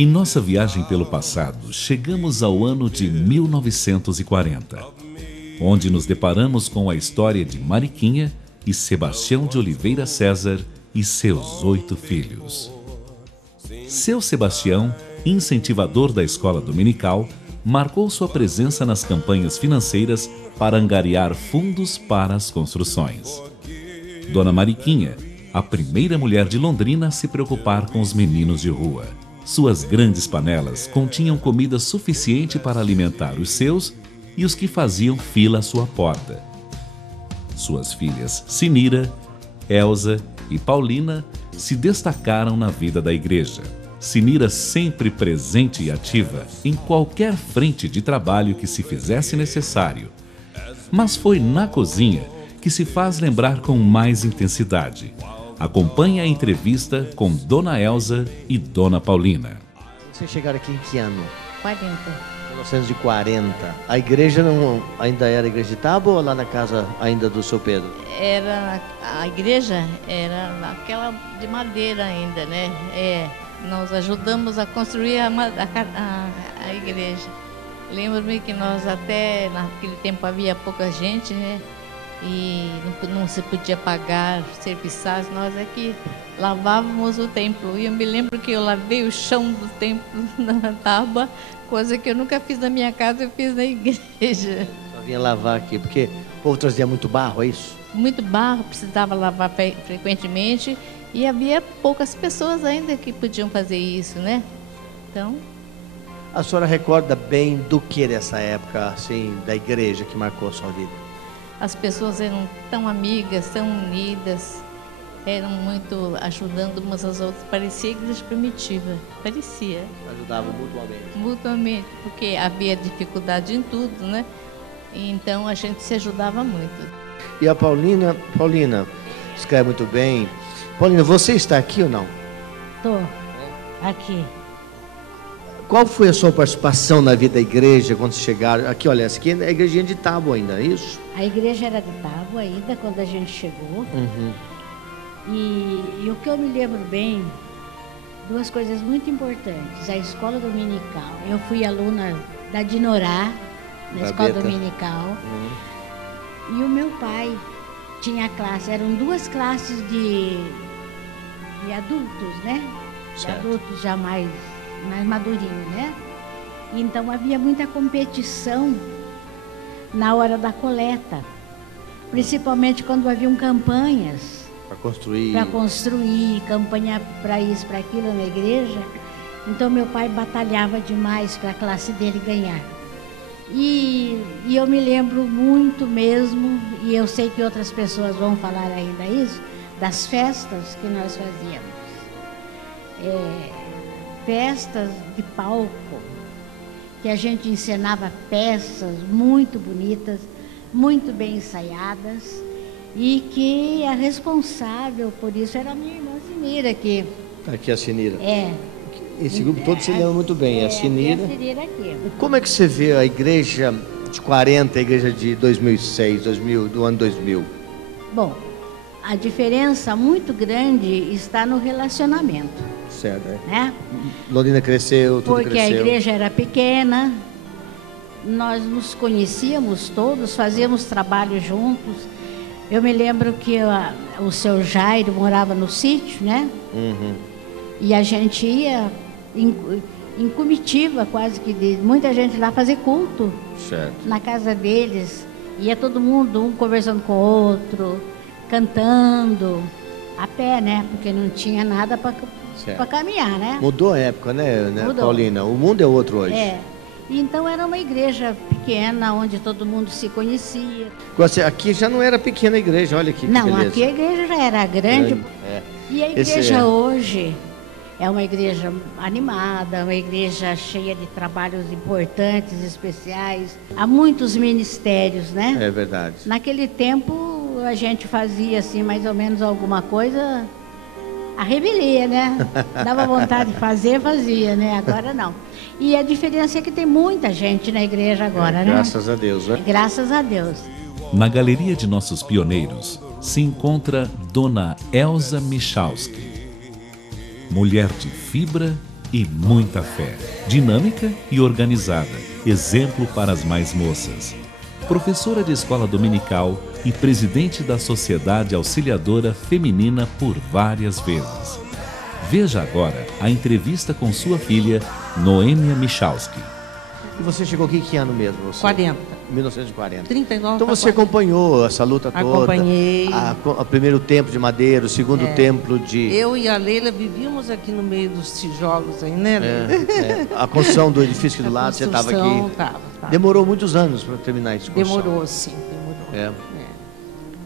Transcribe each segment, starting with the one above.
Em nossa viagem pelo passado, chegamos ao ano de 1940, onde nos deparamos com a história de Mariquinha e Sebastião de Oliveira César e seus 8 filhos. Seu Sebastião, incentivador da escola dominical, marcou sua presença nas campanhas financeiras para angariar fundos para as construções. Dona Mariquinha, a primeira mulher de Londrina a se preocupar com os meninos de rua. Suas grandes panelas continham comida suficiente para alimentar os seus e os que faziam fila à sua porta. Suas filhas Sinira, Elza e Paulina se destacaram na vida da igreja. Sinira sempre presente e ativa em qualquer frente de trabalho que se fizesse necessário. Mas foi na cozinha que se faz lembrar com mais intensidade. Acompanhe a entrevista com Dona Elza e Dona Paulina. Vocês chegaram aqui em que ano? 40. 1940. A igreja ainda era a igreja de Tábua ou lá na casa ainda do seu Pedro? A igreja era aquela de madeira ainda, né? Nós ajudamos a construir a igreja. Lembro-me que nós até naquele tempo havia pouca gente, né? E não se podia pagar serviçais, nós é que lavávamos o templo. E eu me lembro que eu lavei o chão do templo na tábua, coisa que eu nunca fiz na minha casa, eu fiz na igreja. Só vinha lavar aqui, porque o povo trazia muito barro, é isso? Muito barro, precisava lavar frequentemente e havia poucas pessoas ainda que podiam fazer isso, né? Então... A senhora recorda bem do que dessa época, assim, da igreja que marcou a sua vida? As pessoas eram tão amigas, tão unidas, eram muito ajudando umas às outras. Parecia igreja primitiva, parecia. Ajudavam mutuamente. Mutuamente, porque havia dificuldade em tudo, né? E então a gente se ajudava muito. E a Paulina, escreve muito bem. Paulina, você está aqui ou não? Estou aqui. Qual foi a sua participação na vida da igreja quando chegaram? Aqui, olha, essa aqui é a igrejinha de Tábua ainda, é isso? A igreja era de Tábua ainda quando a gente chegou. Uhum. E o que eu me lembro bem, duas coisas muito importantes. A escola dominical. Eu fui aluna da Dinorá, na escola dominical. Uhum. E o meu pai tinha classe, eram 2 classes de adultos, né? Certo. De adultos já mais madurinho, né? Então havia muita competição na hora da coleta, principalmente quando haviam campanhas Para construir, campanha para isso, para aquilo na igreja. Então meu pai batalhava demais para a classe dele ganhar. E eu me lembro muito mesmo, e eu sei que outras pessoas vão falar ainda isso, das festas que nós fazíamos. Festas de palco, que a gente encenava peças muito bonitas, muito bem ensaiadas, e que a responsável por isso era a minha irmã Sinira, que... Aqui a Sinira. Esse grupo todo se lembra muito bem, a Sinira. A Sinira aqui. Como é que você vê a igreja de 40, a igreja de 2006, do ano 2000? Bom, a diferença muito grande está no relacionamento. Certo, né? Londrina cresceu, tudo porque cresceu. A igreja era pequena, nós nos conhecíamos todos, fazíamos trabalho juntos. Eu me lembro que o seu Jairo morava no sítio, né? Uhum. E a gente ia em comitiva, quase que muita gente lá fazer culto. Certo. Na casa deles. Ia todo mundo, um conversando com o outro, cantando, a pé, né? Porque não tinha nada para caminhar, né? Mudou a época, né, Mudou. Paulina? O mundo é outro hoje. Então era uma igreja pequena, onde todo mundo se conhecia. Aqui já não era pequena a igreja, olha aqui. Não, que beleza. aqui a igreja já era grande. E a igreja hoje é uma igreja animada, uma igreja cheia de trabalhos importantes, especiais. Há muitos ministérios, né? É verdade. Naquele tempo a gente fazia assim, mais ou menos alguma coisa, a revelia, né? Dava vontade de fazer, fazia, né? Agora não. E a diferença é que tem muita gente na igreja agora, né? Graças a Deus, né? Graças a Deus. Na galeria de nossos pioneiros se encontra Dona Elza Michalski, mulher de fibra e muita fé. Dinâmica e organizada, exemplo para as mais moças. Professora de escola dominical e presidente da Sociedade Auxiliadora Feminina por várias vezes. Veja agora a entrevista com sua filha, Noêmia Michalski. E você chegou aqui em que ano mesmo? Você? 40. 1940. 39 Então pra você 40. acompanhou essa luta toda? Acompanhei. O primeiro templo de Madeira, o segundo templo de... Eu e a Leila vivíamos aqui no meio dos tijolos aí, né, Leila? A construção do edifício aqui do lado, você estava aqui. Tava. Demorou muitos anos para terminar isso. Demorou, sim, demorou.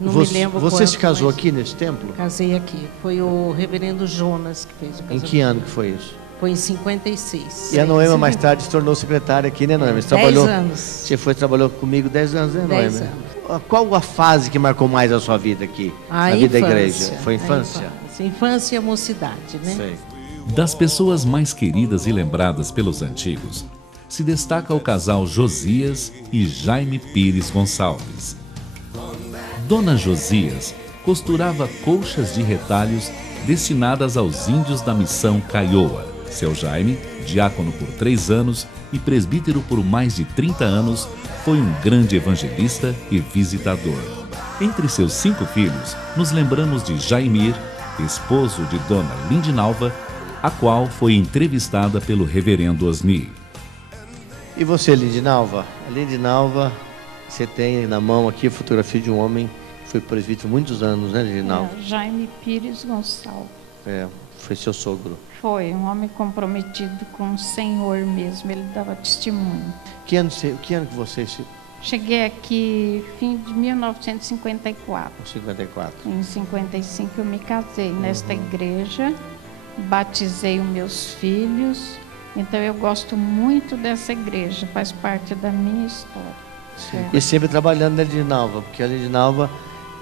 Não Você, me lembro você quanto, se casou mas aqui nesse templo? Casei aqui. Foi o reverendo Jonas que fez o casamento. Em que ano que foi isso? Foi em 56. E a Noêmia mais tarde se tornou secretária aqui, né, Noêmia? Você 10 trabalhou, anos. Você trabalhou comigo 10 anos, né, 10 Noêmia? anos. Qual a fase que marcou mais a sua vida aqui? A na vida da igreja? infância. Foi a infância? Infância e a mocidade, né? Sei. Das pessoas mais queridas e lembradas pelos antigos, se destaca o casal Josias e Jaime Pires Gonçalves. Dona Josias costurava colchas de retalhos destinadas aos índios da missão Caioa. Seu Jaime, diácono por 3 anos e presbítero por mais de 30 anos, foi um grande evangelista e visitador. Entre seus 5 filhos, nos lembramos de Jaimir, esposo de Dona Lindinalva, a qual foi entrevistada pelo reverendo Osni. E você, Lindinalva? A Lindinalva, você tem na mão aqui a fotografia de um homem que foi presbítero muitos anos, né, Lindinalva? Jaime Pires Gonçalves. Foi seu sogro. Foi um homem comprometido com o Senhor mesmo, ele dava testemunho. Que ano que você se... Cheguei aqui fim de 1954. 54. Em 55 eu me casei nesta igreja, batizei os meus filhos, então eu gosto muito dessa igreja, faz parte da minha história. Sim. E sempre trabalhando na Lindinalva, porque a Lindinalva,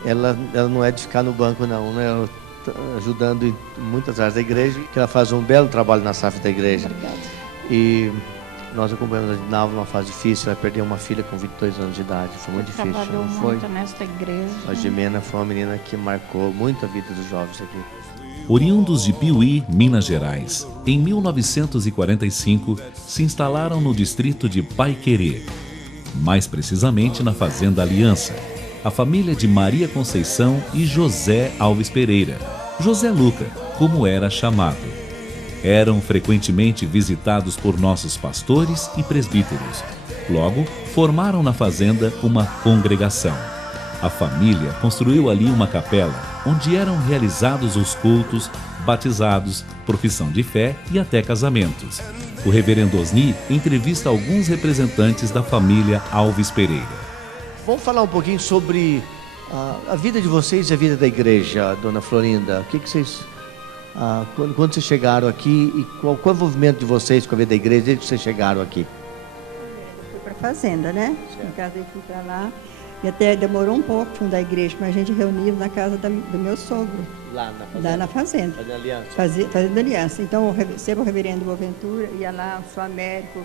ela não é de ficar no banco não, né? Ela tá ajudando em muitas áreas da igreja, que ela faz um belo trabalho na SAF da igreja. Obrigada. E nós acompanhamos a Lindinalva numa fase difícil, ela perdeu uma filha com 22 anos de idade, foi muito difícil. Trabalhou não foi? muito nesta igreja. A Jimena foi uma menina que marcou muito a vida dos jovens aqui. Oriundos de Piuí, Minas Gerais, em 1945 se instalaram no distrito de Paiquerê, mais precisamente na Fazenda Aliança, a família de Maria Conceição e José Alves Pereira, José Luca, como era chamado. Eram frequentemente visitados por nossos pastores e presbíteros. Logo, formaram na fazenda uma congregação. A família construiu ali uma capela, onde eram realizados os cultos, batizados, profissão de fé e até casamentos. O reverendo Osni entrevista alguns representantes da família Alves Pereira. Vamos falar um pouquinho sobre a vida de vocês e a vida da igreja, dona Florinda. O que vocês... quando vocês chegaram aqui, e qual é o envolvimento de vocês com a vida da igreja desde que vocês chegaram aqui? Eu fui para a fazenda, né? Em casa eu fui para lá. E até demorou um pouco para fundar a igreja, mas a gente reuniu na casa do meu sogro. Lá na fazenda? Lá na fazenda. Fazenda Aliança? Fazenda Aliança. Então, sempre o reverendo Boaventura ia lá, o senhor Américo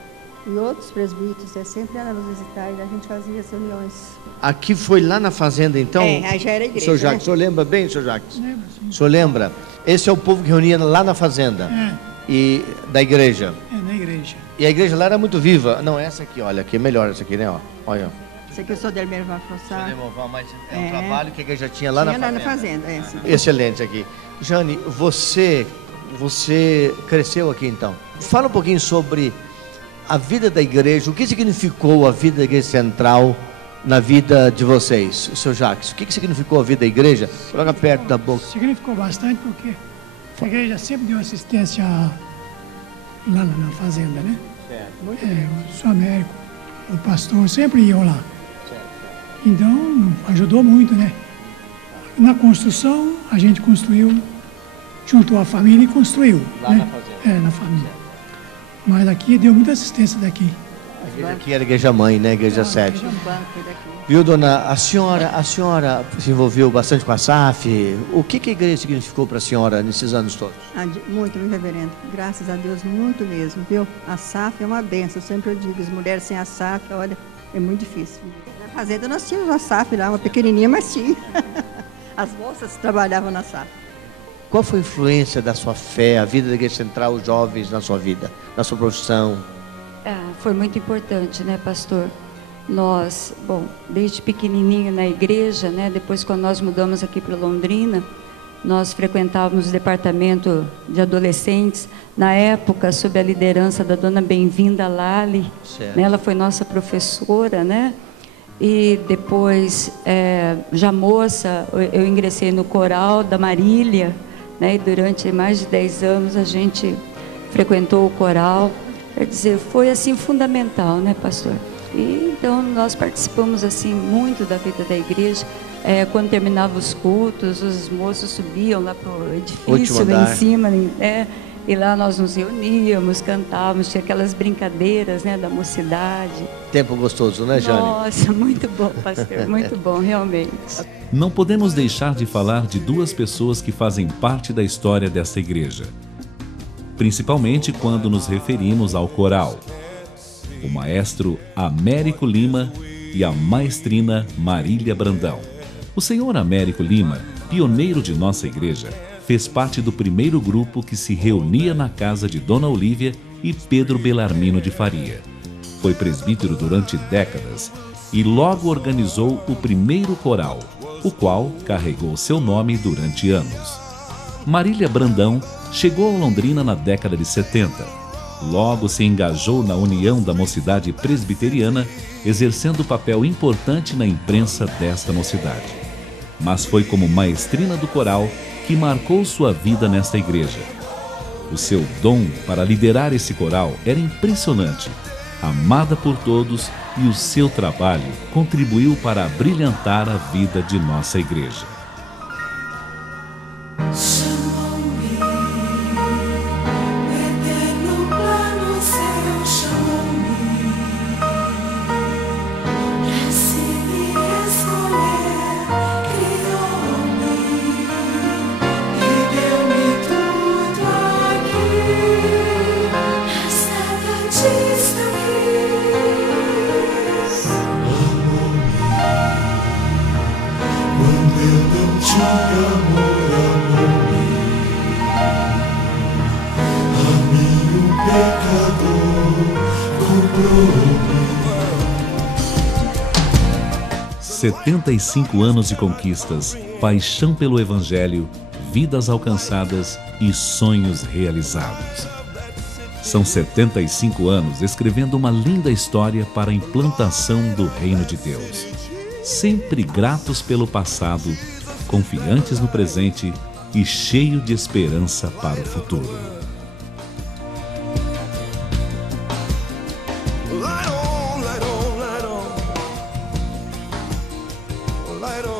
e outros presbíteros, sempre ia nos visitar e a gente fazia as reuniões. Aqui foi lá na fazenda, então? Aí já era igreja, Senhor Jacques, né? o senhor lembra bem, senhor Jacques? Lembro, sim. O senhor lembra? Esse é o povo que reunia lá na fazenda e da igreja. Na igreja. E a igreja lá era muito viva. Não, essa aqui, olha, aqui é melhor essa aqui, né? Ó. Olha. Esse aqui eu sou Delmer Van Frossard. Mas é um trabalho que a igreja tinha lá Tinha na lá fazenda. na fazenda, sim. Excelente aqui. Jane, você cresceu aqui então. Fala um pouquinho sobre a vida da igreja, o que significou a vida da igreja central na vida de vocês, seu Jacques? O que significou a vida da igreja? Coloca perto da boca. Significou bastante porque a igreja sempre deu assistência lá na fazenda, né? Certo. O senhor Américo, o pastor, sempre iam lá. Então, ajudou muito, né? Na construção, a gente construiu, juntou a família e construiu. Lá né? na fazenda. Na família. Mas aqui deu muita assistência daqui. A igreja aqui era a igreja mãe, né? A igreja 7. Um banco daqui. Viu, dona? A senhora se envolveu bastante com a SAF. O que a igreja significou para a senhora nesses anos todos? Muito, meu reverendo. Graças a Deus, muito mesmo, viu? A SAF é uma benção. Sempre eu digo, as mulheres sem a SAF, olha, é muito difícil. Na fazenda nós tínhamos uma SAF lá, uma pequenininha, mas tinha. As moças trabalhavam na SAF. Qual foi a influência da sua fé, a vida da Igreja Central, os jovens na sua vida, na sua profissão? Foi muito importante, né, pastor? Nós, desde pequenininho na igreja, né, depois quando nós mudamos aqui para Londrina, nós frequentávamos o departamento de adolescentes, na época, sob a liderança da dona Bem-vinda Lali, né, ela foi nossa professora, né? E depois, já moça, eu ingressei no coral da Marília, né, e durante mais de 10 anos a gente frequentou o coral. Quer dizer, foi assim fundamental, né, pastor? E então nós participamos assim muito da vida da igreja. Quando terminavam os cultos, os moços subiam lá para o edifício, lá em cima, e lá nós nos reuníamos, cantávamos, tinha aquelas brincadeiras, né, da mocidade. Tempo gostoso, né, Jane? Nossa, muito bom, pastor, muito bom, realmente. Não podemos deixar de falar de duas pessoas que fazem parte da história desta igreja, principalmente quando nos referimos ao coral. O maestro Américo Lima e a maestrina Marília Brandão. O senhor Américo Lima, pioneiro de nossa igreja, fez parte do primeiro grupo que se reunia na casa de Dona Olívia e Pedro Belarmino de Faria. Foi presbítero durante décadas e logo organizou o primeiro coral, o qual carregou seu nome durante anos. Marília Brandão chegou a Londrina na década de 70. Logo se engajou na União da Mocidade Presbiteriana, exercendo papel importante na imprensa desta mocidade. Mas foi como maestrina do coral que marcou sua vida nesta igreja. O seu dom para liderar esse coral era impressionante, amada por todos, e o seu trabalho contribuiu para brilhantar a vida de nossa igreja. Comprou-me. 75 anos de conquistas, paixão pelo Evangelho, vidas alcançadas e sonhos realizados. São 75 anos escrevendo uma linda história para a implantação do Reino de Deus. Sempre gratos pelo passado, confiantes no presente e cheio de esperança para o futuro. Light on.